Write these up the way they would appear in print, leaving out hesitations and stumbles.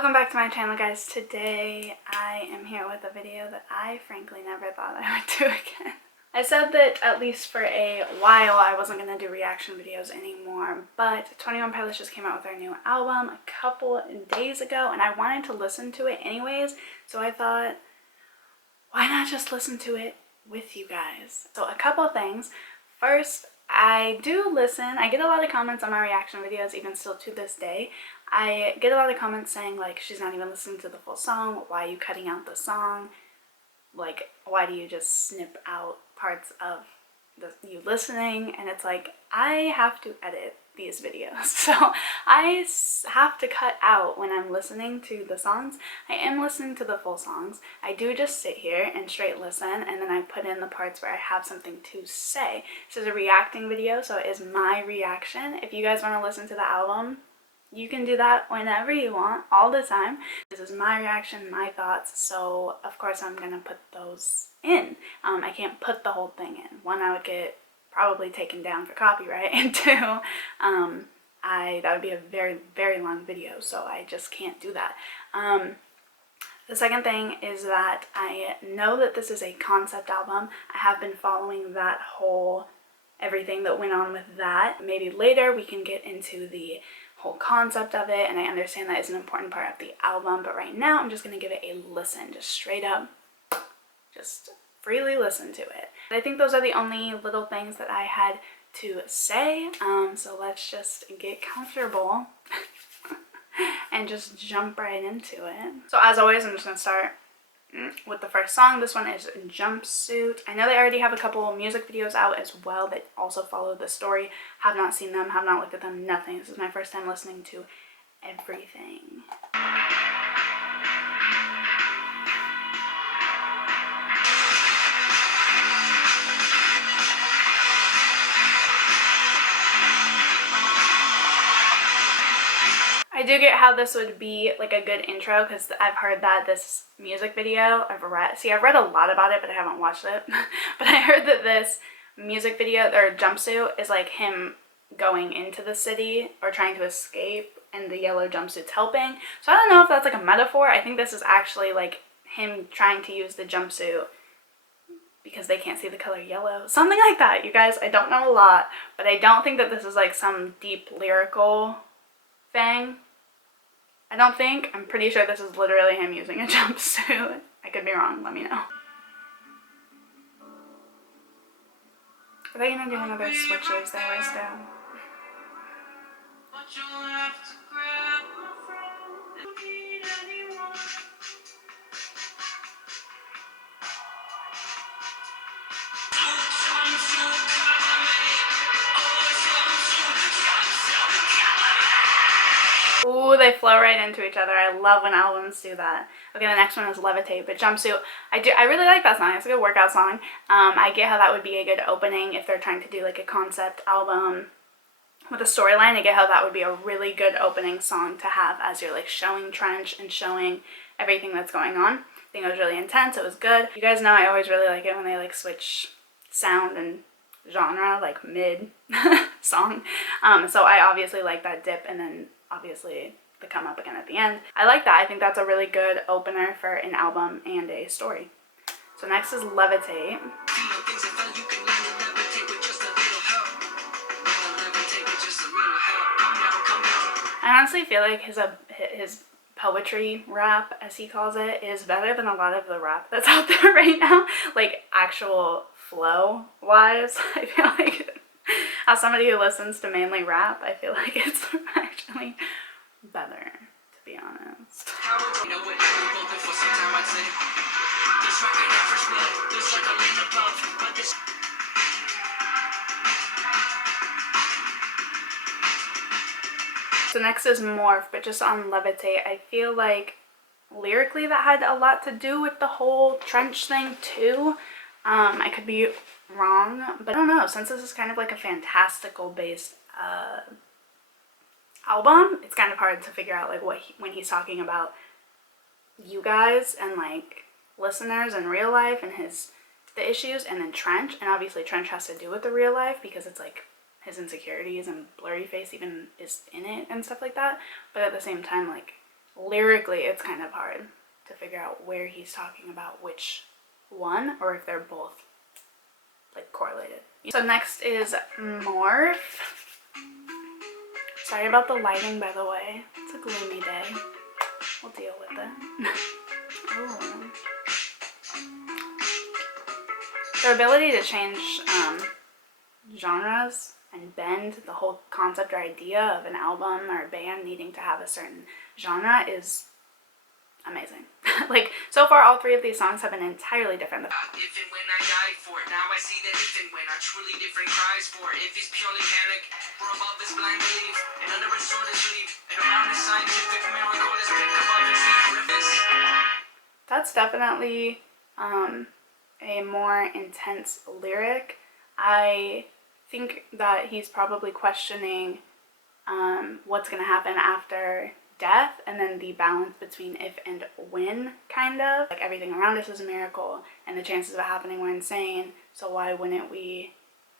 Welcome back to my channel, guys. Today I am here with a video that I frankly never thought I would do again. I said that at least for a while I wasn't going to do reaction videos anymore, but 21 Pilots just came out with their new album a couple days ago and I wanted to listen to it anyways, so I thought, why not just listen to it with you guys? So a couple of things. First, I do listen. I get a lot of comments on my reaction videos, even still to this day. I get a lot of comments saying like, she's not even listening to the full song, why are you cutting out the song? Like, why do you just snip out parts of you listening? And it's like, I have to edit these videos, so I have to cut out when I'm listening to the songs. I am listening to the full songs. I do just sit here and straight listen, and then I put in the parts where I have something to say. This is a reacting video, so it is my reaction. If you guys want to listen to the album, you can do that whenever you want, all the time. This is my reaction, my thoughts, so of course I'm gonna put those in. I can't put the whole thing in. One, I would get probably taken down for copyright, and two, that would be a very, very long video, so I just can't do that. The second thing is that I know that this is a concept album. I have been following that whole, everything that went on with that. Maybe later we can get into the whole concept of it, and I understand that is an important part of the album, but right now I'm just going to give it a listen, just straight up, just freely listen to it. I think those are the only little things that I had to say, so let's just get comfortable and just jump right into it. So as always, I'm just going to start with the first song. This one is Jumpsuit. I know they already have a couple music videos out as well that also follow the story. Have not seen them, have not looked at them, nothing. This is my first time listening to everything. I do get how this would be like a good intro, because I've heard that this music video, I've read a lot about it, but I haven't watched it. But I heard that this music video, or Jumpsuit, is like him going into the city or trying to escape, and the yellow jumpsuit's helping. So I don't know if that's like a metaphor. I think this is actually like him trying to use the jumpsuit because they can't see the color yellow. Something like that, you guys. I don't know a lot, but I don't think that this is like some deep lyrical thing. I don't think. I'm pretty sure this is literally him using a jumpsuit. I could be wrong, let me know. Are they gonna do one of those switches they always do? Ooh, they flow right into each other. I love when albums do that. Okay, the next one is Levitate, but Jumpsuit, I really like that song. It's a good workout song. I get how that would be a good opening if they're trying to do like a concept album with a storyline. I get how that would be a really good opening song to have as you're like showing Trench and showing everything that's going on. I think it was really intense. It was good. You guys know I always really like it when they like switch sound and genre like mid song. So I obviously like that dip, and then obviously the come up again at the end. I like that. I think that's a really good opener for an album and a story. So next is Levitate. I honestly feel like his poetry rap, as he calls it, is better than a lot of the rap that's out there right now. Like actual flow wise, I feel like as somebody who listens to mainly rap, I feel like it's actually better, to be honest. So next is Morph, but just on Levitate, I feel like lyrically that had a lot to do with the whole Trench thing too. I could be wrong, but I don't know, since this is kind of like a fantastical based album, it's kind of hard to figure out like when he's talking about you guys and like listeners and real life and the issues, and then Trench, and obviously Trench has to do with the real life because it's like his insecurities and blurry face even is in it and stuff like that, but at the same time like lyrically it's kind of hard to figure out where he's talking about which one, or if they're both like correlated. So next is Morph. Sorry about the lighting, by the way. It's a gloomy day. We'll deal with it. Ooh. Their ability to change genres and bend the whole concept or idea of an album or a band needing to have a certain genre is amazing. Like, so far all three of these songs have been entirely different. If and when I die for it, now I see that if and when are truly different cries for it. If it's purely panic, for above is blind belief, and under is sword is belief, and around is scientific miracle is pick above and feet grievous. That's definitely a more intense lyric. I think that he's probably questioning what's going to happen after death, and then the balance between if and when, kind of. Like, everything around us is a miracle, and the chances of it happening were insane, so why wouldn't we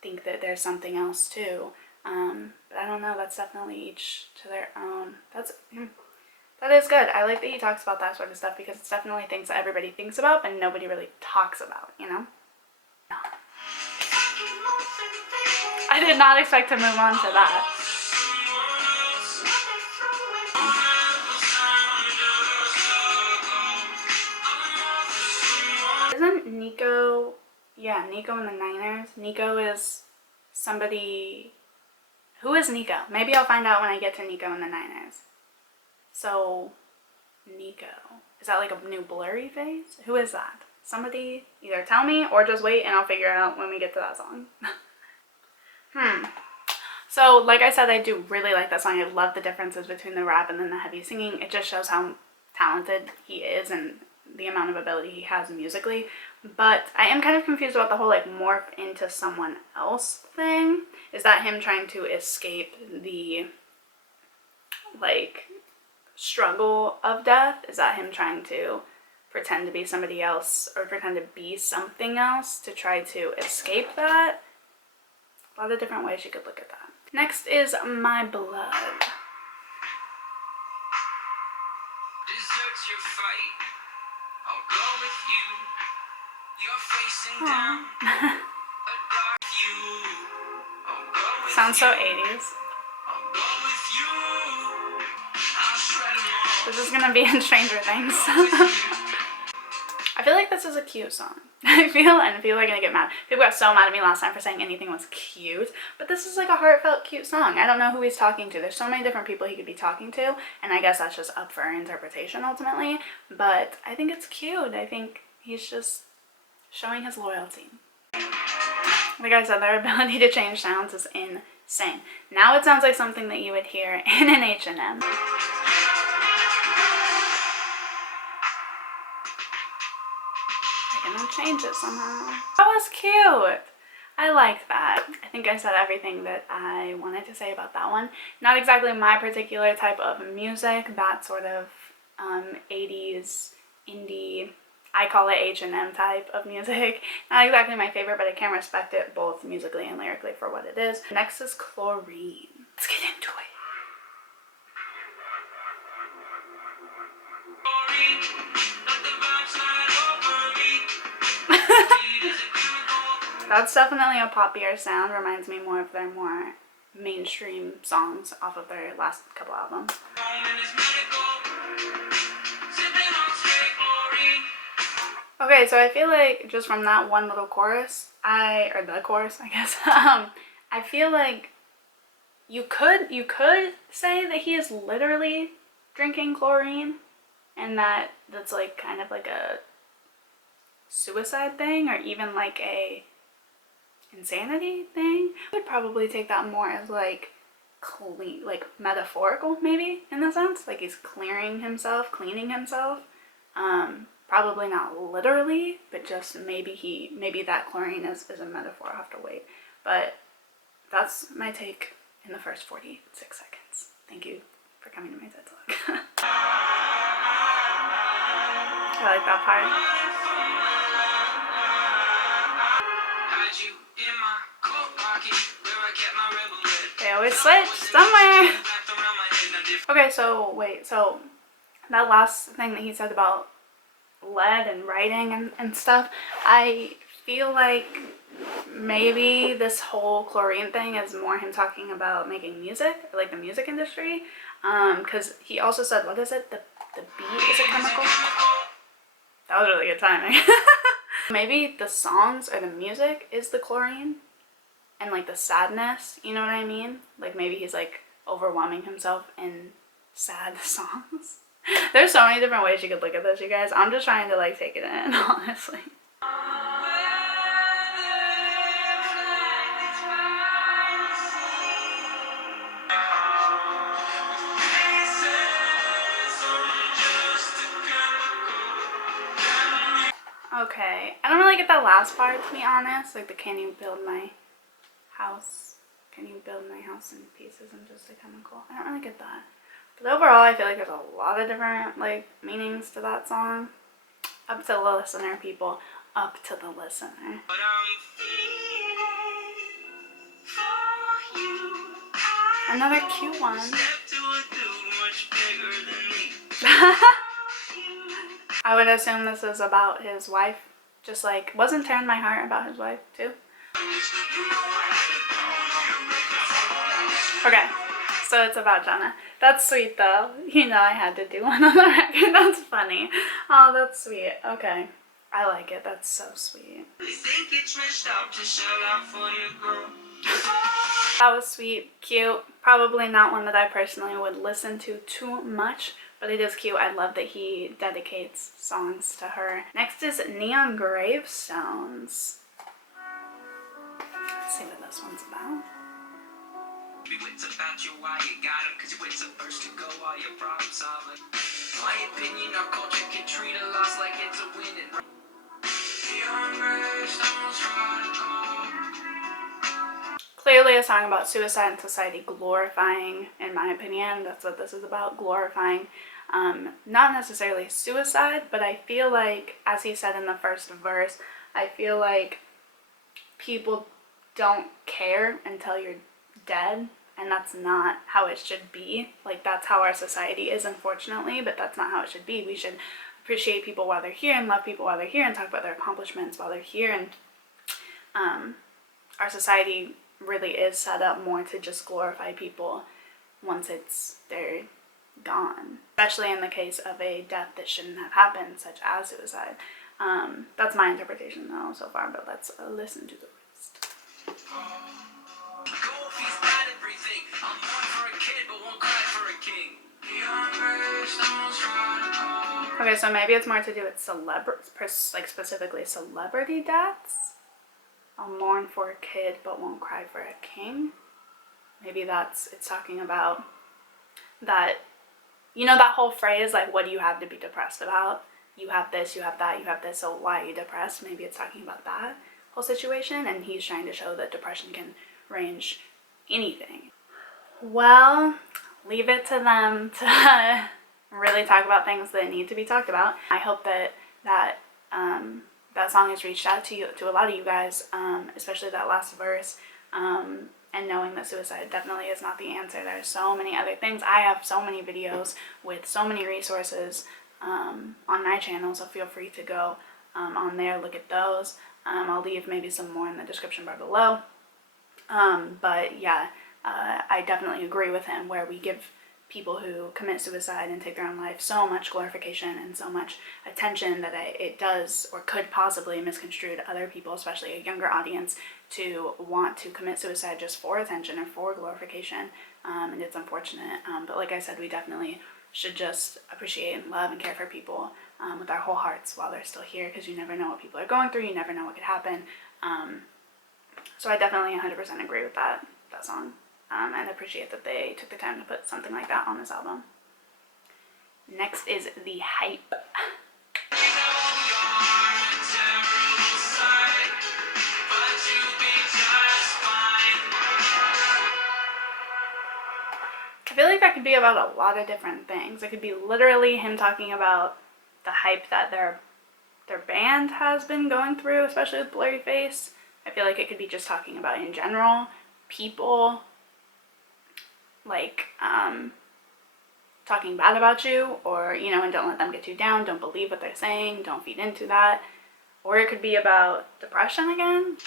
think that there's something else too? But I don't know, that's definitely each to their own. That is good. I like that he talks about that sort of stuff, because it's definitely things that everybody thinks about but nobody really talks about, you know? I did not expect to move on to that. Isn't Nico, yeah, Nico in the Niners? Nico is somebody, who is Nico? Maybe I'll find out when I get to Nico in the Niners. So, Nico, is that like a new blurry face? Who is that? Somebody either tell me or just wait and I'll figure it out when we get to that song. So, like I said, I do really like that song. I love the differences between the rap and then the heavy singing. It just shows how talented he is and the amount of ability he has musically. But I am kind of confused about the whole like morph into someone else thing. Is that him trying to escape the like struggle of death? Is that him trying to pretend to be somebody else or pretend to be something else to try to escape that? A lot of different ways you could look at that. Next is My Blood. Deserts your fight, I'll go with you. You're facing down a dark view. I'll go with Sounds so you. 80s. I'll go with you. I'll shred 'em all. This is gonna be in Stranger Things. I feel like this is a cute song. I feel like I'm gonna get mad. People got so mad at me last time for saying anything was cute, but this is like a heartfelt, cute song. I don't know who he's talking to. There's so many different people he could be talking to, and I guess that's just up for interpretation ultimately, but I think it's cute. I think he's just showing his loyalty. Like I said, their ability to change sounds is insane. Now it sounds like something that you would hear in an H&M. Change it somehow. That was cute. I like that. I think I said everything that I wanted to say about that one. Not exactly my particular type of music, that sort of 80s indie, I call it H&M type of music. Not exactly my favorite, but I can respect it both musically and lyrically for what it is. Next is Chlorine. Let's get into it. That's definitely a poppier sound. Reminds me more of their more mainstream songs off of their last couple albums. Okay, so I feel like just from that one little chorus, or the chorus, I guess, I feel like you could say that he is literally drinking chlorine, and that's like kind of like a suicide thing, or even like a insanity thing. I would probably take that more as like clean, like metaphorical maybe, in a sense, like he's cleaning himself. Probably not literally, but just maybe that chlorine is a metaphor. I'll have to wait, but that's my take in the first 46 seconds. Thank you for coming to my TED Talk. I like that part. They always switch somewhere. Okay, so wait, so That last thing that he said about lead and writing and stuff, I feel like maybe this whole chlorine thing is more him talking about making music, like the music industry, because he also said, what is it, the beat is a chemical? That was really good timing. Maybe the songs or the music is the chlorine and like the sadness, you know what I mean? Like maybe he's like overwhelming himself in sad songs. There's so many different ways you could look at this, you guys. I'm just trying to like take it in, honestly. Okay, I don't really get that last part, to be honest. Like the can you build my house? Can you build my house in pieces? I'm just a chemical. I don't really get that. But overall, I feel like there's a lot of different like meanings to that song. Up to the listener, people. Up to the listener. Another cute one. I would assume this is about his wife. Just like, wasn't Tearing My Heart about his wife too? Okay, so it's about Jenna. That's sweet though. You know I had to do one on the record. That's funny. Oh, that's sweet. Okay. I like it. That's so sweet. That was sweet, cute. Probably not one that I personally would listen to too much, but it is cute. I love that he dedicates songs to her. Next is Neon Gravestones. Let's see what this one's about. About you, why you got him, cause you wait so first to go while you're problem solving. My opinion, our culture can treat a loss like it's a win and clearly a song about suicide and society glorifying, in my opinion, that's what this is about, glorifying not necessarily suicide, but I feel like, as he said in the first verse, I feel like people don't care until you're dead, and that's not how it should be. Like, that's how our society is, unfortunately, but that's not how it should be. We should appreciate people while they're here and love people while they're here and talk about their accomplishments while they're here, and our society really is set up more to just glorify people once they're gone, especially in the case of a death that shouldn't have happened, such as suicide. That's my interpretation though so far, but let's listen to the rest. Okay, so maybe it's more to do with like specifically celebrity deaths. I'll mourn for a kid but won't cry for a king. Maybe it's talking about that, you know, that whole phrase, like, what do you have to be depressed about? You have this, you have that, you have this, so why are you depressed? Maybe it's talking about that whole situation, and he's trying to show that depression can range anything. Well, leave it to them to really talk about things that need to be talked about. I hope that song has reached out to a lot of you guys, especially that last verse, and knowing that suicide definitely is not the answer. There's so many other things. I have so many videos with so many resources on my channel, so feel free to go on there, look at those. I'll leave maybe some more in the description bar below. But yeah, I definitely agree with him where we give people who commit suicide and take their own life so much glorification and so much attention that it does or could possibly misconstrue to other people, especially a younger audience, to want to commit suicide just for attention or for glorification, and it's unfortunate. But like I said, we definitely should just appreciate and love and care for people with our whole hearts while they're still here, because you never know what people are going through, you never know what could happen. So I definitely 100% agree with that song. And appreciate that they took the time to put something like that on this album. Next is The Hype. I feel like that could be about a lot of different things. It could be literally him talking about the hype that their band has been going through, especially with Blurryface. I feel like it could be just talking about in general, people, like, talking bad about you, or, you know, and don't let them get you down, don't believe what they're saying, don't feed into that. Or it could be about depression again.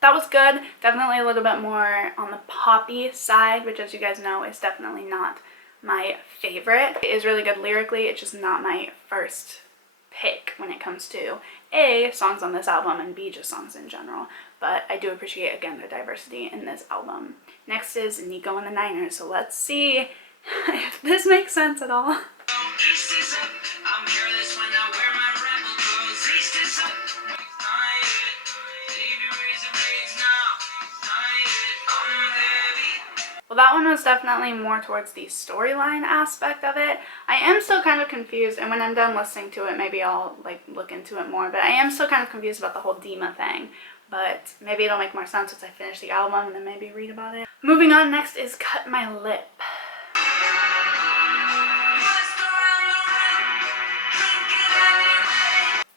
That was good. Definitely a little bit more on the poppy side, which, as you guys know, is definitely not my favorite. It is really good lyrically. It's just not my first pick when it comes to A, songs on this album, and B, just songs in general. But I do appreciate, again, the diversity in this album. Next is Nico and the Niners, so let's see if this makes sense at all. Well, that one was definitely more towards the storyline aspect of it. I am still kind of confused, and when I'm done listening to it, maybe I'll like look into it more, but I am still kind of confused about the whole Dima thing. But maybe it'll make more sense once I finish the album and then maybe read about it. Moving on, next is Cut My Lip.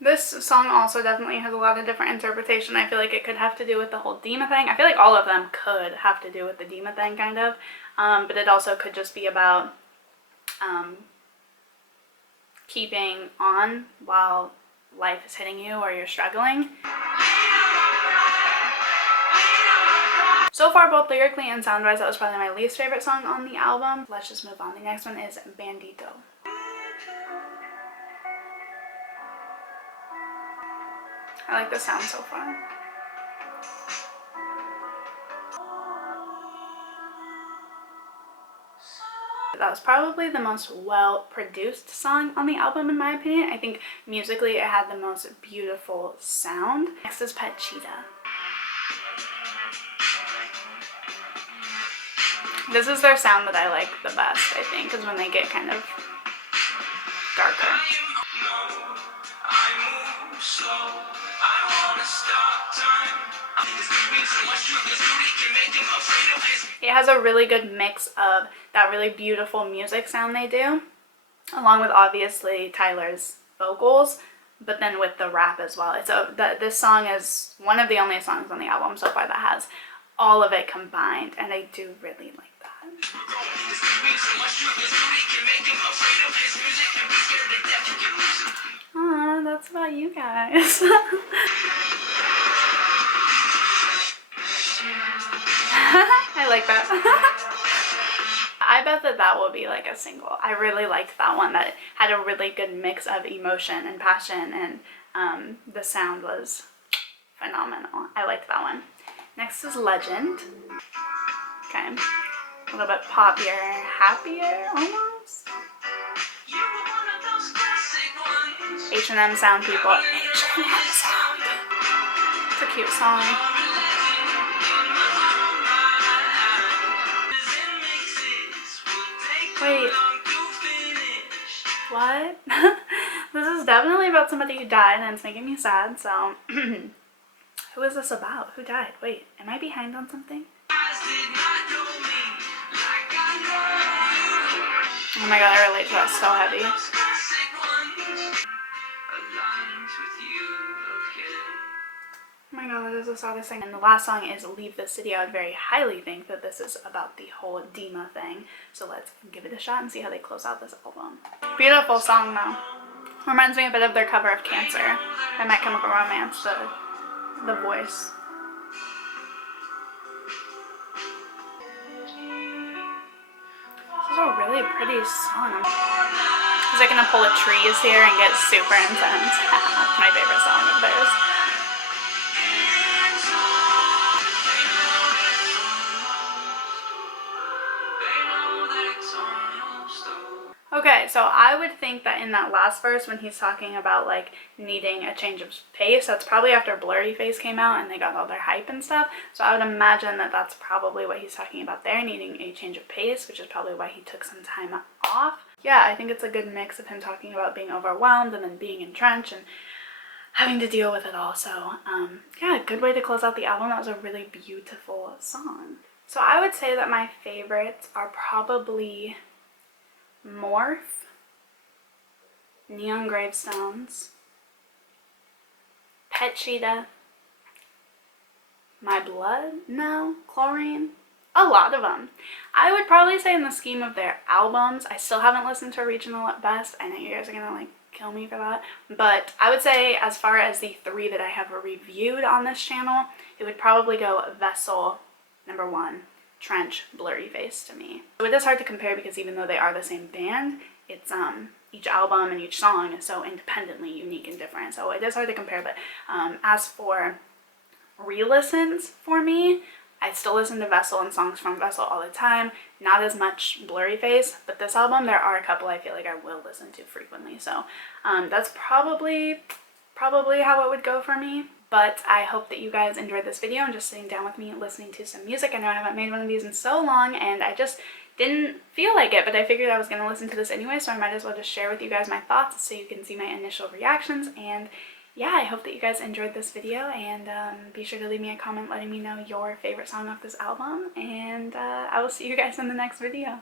This song also definitely has a lot of different interpretation. I feel like it could have to do with the whole Dima thing. I feel like all of them could have to do with the Dima thing, kind of. But it also could just be about keeping on while life is hitting you or you're struggling. So far, both lyrically and sound-wise, that was probably my least favorite song on the album. Let's just move on. The next one is Bandito. I like the sound so far. That was probably the most well-produced song on the album, in my opinion. I think musically it had the most beautiful sound. Next is Pet Cheetah. This is their sound that I like the best, I think, is when they get kind of darker. It has a really good mix of that really beautiful music sound they do, along with obviously Tyler's vocals, but then with the rap as well. This song is one of the only songs on the album so far that has all of it combined, and I do really like that. Aw, that's about you guys. I like that. I bet that will be like a single. I really liked that one. That had a really good mix of emotion and passion, and the sound was phenomenal. I liked that one. Next is Legend. Okay, a little bit poppier, happier almost. H&M sound, people. H&M sound. It's a cute song. Wait. What? This is definitely about somebody who died, and it's making me sad, so... Who is this about? Who died? Wait, am I behind on something? Oh my god, I relate to that so heavy. Oh my god, that is the saddest thing. And the last song is Leave the City. I would very highly think that this is about the whole Dima thing. So let's give it a shot and see how they close out this album. Beautiful song though. Reminds me a bit of their cover of Cancer by My Chemical Romance, the voice. This is a really pretty song. Is it gonna pull a trees here and get super intense? My favorite song of theirs. Okay, so I would think that in that last verse when he's talking about like needing a change of pace, that's probably after Blurry Face came out and they got all their hype and stuff. So I would imagine that that's probably what he's talking about there, needing a change of pace, which is probably why he took some time off. Yeah, I think it's a good mix of him talking about being overwhelmed and then being entrenched and having to deal with it all. So yeah, good way to close out the album. That was a really beautiful song. So I would say that my favorites are probably Morph, Neon Gravestones, Pet Cheetah, My Blood? No. Chlorine? A lot of them. I would probably say in the scheme of their albums, I still haven't listened to Regional at Best. I know you guys are gonna like kill me for that, but I would say as far as the 3 that I have reviewed on this channel, it would probably go Vessel, number 1, Trench, Blurry Face to me. So it is hard to compare because even though they are the same band, it's each album and each song is so independently unique and different, so it is hard to compare. But as for re-listens for me, I still listen to Vessel and songs from Vessel all the time, not as much Blurry Face, but this album there are a couple I feel like I will listen to frequently, so that's probably how it would go for me. But I hope that you guys enjoyed this video and just sitting down with me listening to some music. I know I haven't made one of these in so long and I just didn't feel like it, but I figured I was going to listen to this anyway, so I might as well just share with you guys my thoughts so you can see my initial reactions. And yeah, I hope that you guys enjoyed this video, and be sure to leave me a comment letting me know your favorite song off this album, and I will see you guys in the next video.